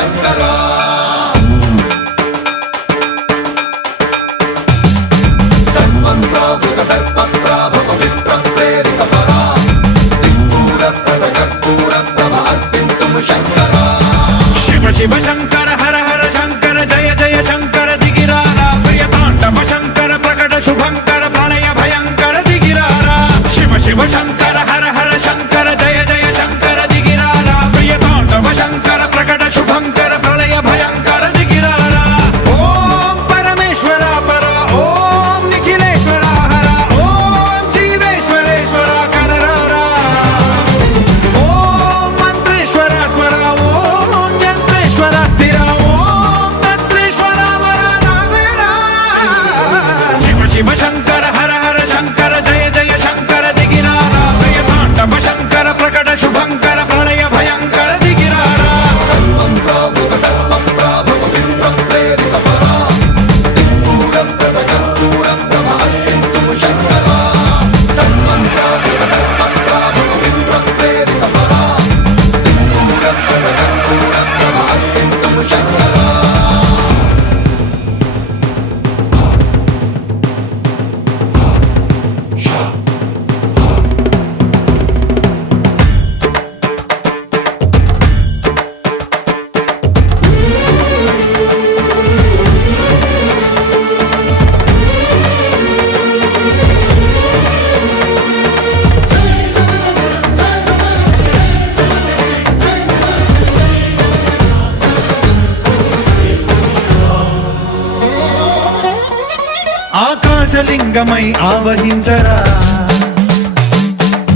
శంకర సన్మంత్రావృత దర్ప ప్రాభవ విప్ర ప్రేరిత పరా దిక్పూర ప్రద కర్పూర ప్రభ అర్పింతుము శంకర శివ శివ శంకర హర హర శంకర జయ జయ శంకర దిగిరారా ప్రియ తాండవ శంకర ప్రకట శుభంకర ప్రళయ భయంకర దిగిరారా శివ శివ శంకర హర హర శంకర జయ జయ శంకర దిగిరారా ప్రియ తాండవ శంకర ప్రకట శుభంకర ప్రళయ భయంకర దిగిరారా ఓం పరమేశ్వర పర ఓం నిఖిలేశ్వర హర ఓం జీవేశ్వరేశ్వర కరరారా ఓం మంత్రేశ్వర స్వర ఓం యంత్రేశ్వర స్థిర ఓం తంత్రేశ్వర వర నావేరా శివ శివ శంకర హర హర శంకర జయ జయ శంకర దిగిరారా ప్రియ తాండవ శంకర ప్రకట శుభంకర ప్రళయ భయంకర దిగిరారా సన్మంత్రావృత దర్ప ప్రాభవ విప్ర ప్రేరిత పరా దిక్పూర ప్రద కర్పూర ప్రభ అర్పింతుము శంకర సన్మంత్రావృత దర్ప ప్రాభవ విప్ర ప్రేరిత పరా దిక్పూర ప్రద కర్పూర ప్రభ అర్పింతుము శంకర ఆకాశలింగమై ఆవహించరా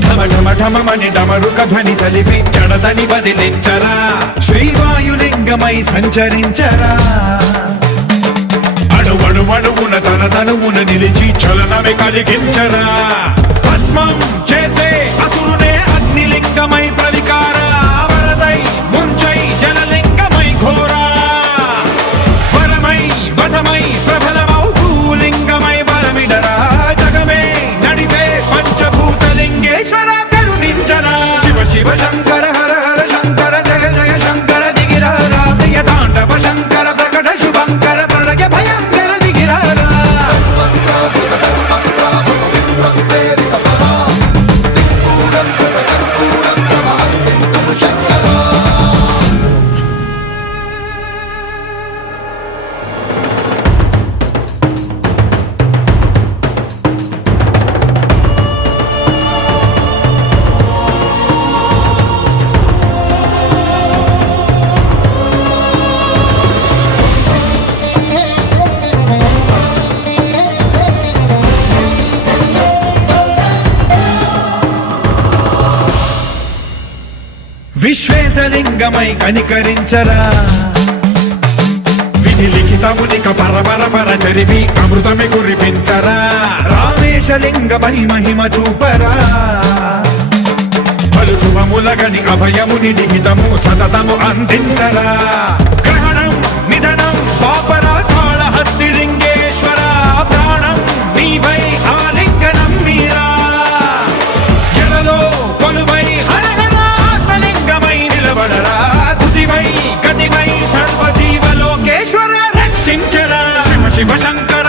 ఢమ ఢమ ఢమమని డమరుక ధ్వని సలిపి జడదని బదిలించరా శ్రీవాయులింగమై సంచరించరా అణువణువున తన తనువున నిలిచి చలనమే కలిగించరా భస్మం చేసే అసురునే అగ్నిలింగమై ప్రవికార వరదై ముంచై జలలింగమై ఘోరా వరమై వసమై ప్రబలమౌ భూలింగమై బలమిడరా జగమే నడిపే పంచభూతలింగేశ్వర కరుణించరా శివ శివ శంకర హర హర శంకర జయ జయ శంకర దిగిరారా ప్రియ తాండవ శంకర ప్రకట శుభంకర ప్రళయ భయంకర దిగిరారా సన్మంత్రావృత దర్ప ప్రాభవ విప్ర ప్రేరిత పరా దిక్పూర ప్రద కర్పూర ప్రభ అర్పింతుము శంకర విశ్వేశలింగమై కనికరించరా విధి లిఖితమునిక పరపర పర జరిపి అమృతమి కురిపించరా రామేశలింగమై మహిమ చూపరా పలు శుభములగని అభయముని లిఖితము సతతము అందించరా గ్రహణం నిధనం పాపరా కాళహస్తి లింగేశ్వర ప్రాణం నీవై ఆలింగనం మీరా జలలో కొలువై హర హర ఆత్మలింగమై నిలబడరా తుదివై గతివై సర్వజీవలోకేశ్వర రక్షించరా శివ శివ శంకర